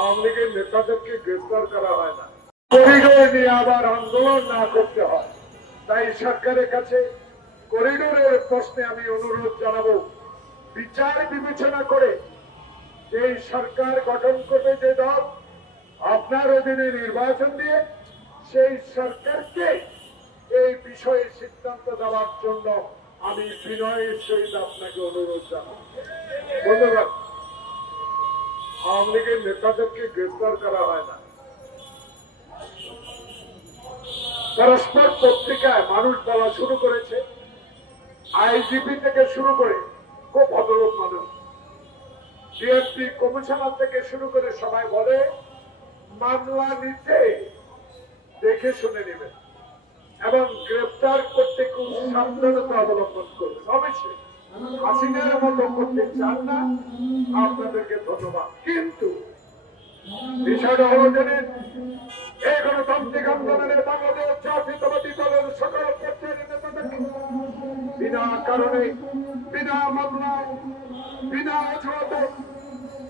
আওয়ামী লীগের নেতাদেরকে গ্রেফতার করা হয় না, করিডোর নিয়ে আবার আন্দোলন না করতে হয়। তাই সরকারের কাছে করিডোরের প্রশ্নে আমি অনুরোধ জানাবো, বিচার বিবেচনা করে এই সরকার গঠন করবে যে দল, আপনার অধীনে নির্বাচন দিয়ে সেই সরকারকে এই বিষয়ে সিদ্ধান্ত দেওয়ার জন্য আমি বিনয়ের সহিত আপনাকে অনুরোধ জানাবো। ধন্যবাদ। আওয়ামী লীগের নেতাদেরকে গ্রেফতার করা হয় না। পরস্পর পত্রিকায় মানুষ বলা শুরু করেছে, আইজিপি থেকে শুরু করে খুব ভদ্রলোক মানুষ, ডিএমপি কমিশনার থেকে শুরু করে সবাই বলে মামলা নিতে দেখে শুনে নেবেন এবং গ্রেফতার করতে খুব সাবধানতা অবলম্বন করবেন। অবশ্যই হাসিনার মতো করতে চান না, আপনাদেরকে ধন্যবাদ। কিন্তু বিষয়টা হলো জানেন, এই গণতান্ত্রিক আন্দোলনে বাংলাদেশ জাতীয়তাবাদী দলের সকল পর্যায়ের নেতাদেরকে বিনা কারণে, বিনা মামলায়, বিনা অজুহাতে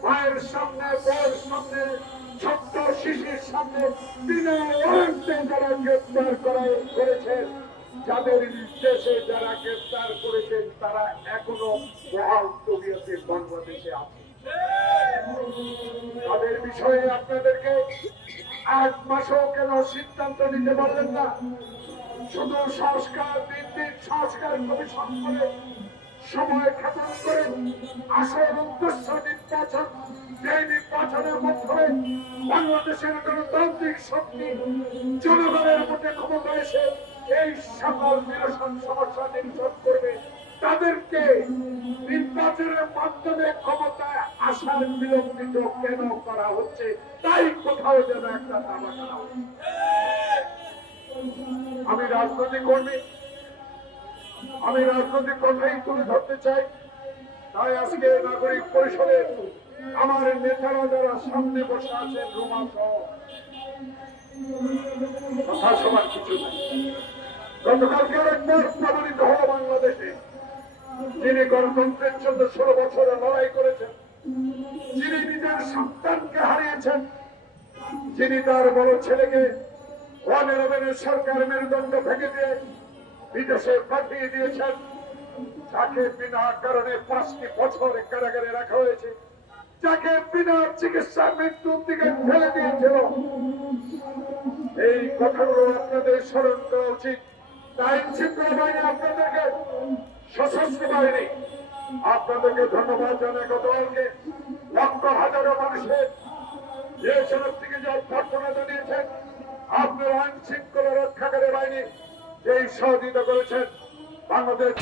মায়ের সামনে, বউয়ের সামনে, ছোট্ট শিশুর সামনে বিনা ওয়ারেন্টে যারা গ্রেফতার করেছেন, যাদের নির্দেশে যারা গ্রেফতার করেছেন তারা এখনো বহাল তবিয়তে বাংলাদেশে আছে। তাদের বিষয়ে আপনাদেরকে 8 মাসও কেন সিদ্ধান্ত নিতে পারলেন না? শুধু সংস্কার ভিত্তিক সংস্কার কমিশন করে সময় খাতন করে আসল উদ্দেশ্য নির্বাচন, যে নির্বাচনের মাধ্যমে বাংলাদেশের গণতান্ত্রিক শক্তি জনগণের মধ্যে ক্ষমতা এসে এই সকল নিরসন সমস্যা নিরসন করবে, তাদেরকে নির্বাচনের মাধ্যমে ক্ষমতায় আসার বিলম্বিত কেন করা হচ্ছে? তাই কোথাও যেন একটা দাবা করা হচ্ছে। আমি রাজনৈতিক কর্মী, আমি রাজনৈতিক কথাই তুলে ধরতে চাই। তাই আজকে নাগরিক পরিষদে আমার নেতারা যারা সামনে বসে আছেন, রুমা সহ, কথা সবার কিছু নাই। গতকালকে একবার প্রমাণিত হলো বাংলাদেশে, যিনি গণতন্ত্রের জন্য 16 বছরে লড়াই করেছেন, যিনি নিজের সন্তানকে হারিয়েছেন, যিনি তার বড় ছেলেকে 111 সরকার মেরুদণ্ড ভেঙে দিয়ে বিদেশে পাঠিয়ে দিয়েছেন, যাকে বিনা কারণে 5টি বছর কারাগারে রাখা হয়েছে, যাকে বিনা চিকিৎসা মৃত্যুর দিকে ফেলে দিয়েছিল। এই কথাগুলো আপনাদের স্মরণ করা উচিত। আইন শৃঙ্খলা বাহিনী আপনাদেরকে, সশস্ত্র বাহিনী আপনাদেরকে ধন্যবাদ জানাই। গতকালকে লক্ষ হাজারো মানুষের যে সড়ক থেকে যে অভ্যর্থনা জানিয়েছেন, আপনার আইন শৃঙ্খলা রক্ষাকারী বাহিনী যেই সহযোগিতা করেছেন, বাংলাদেশ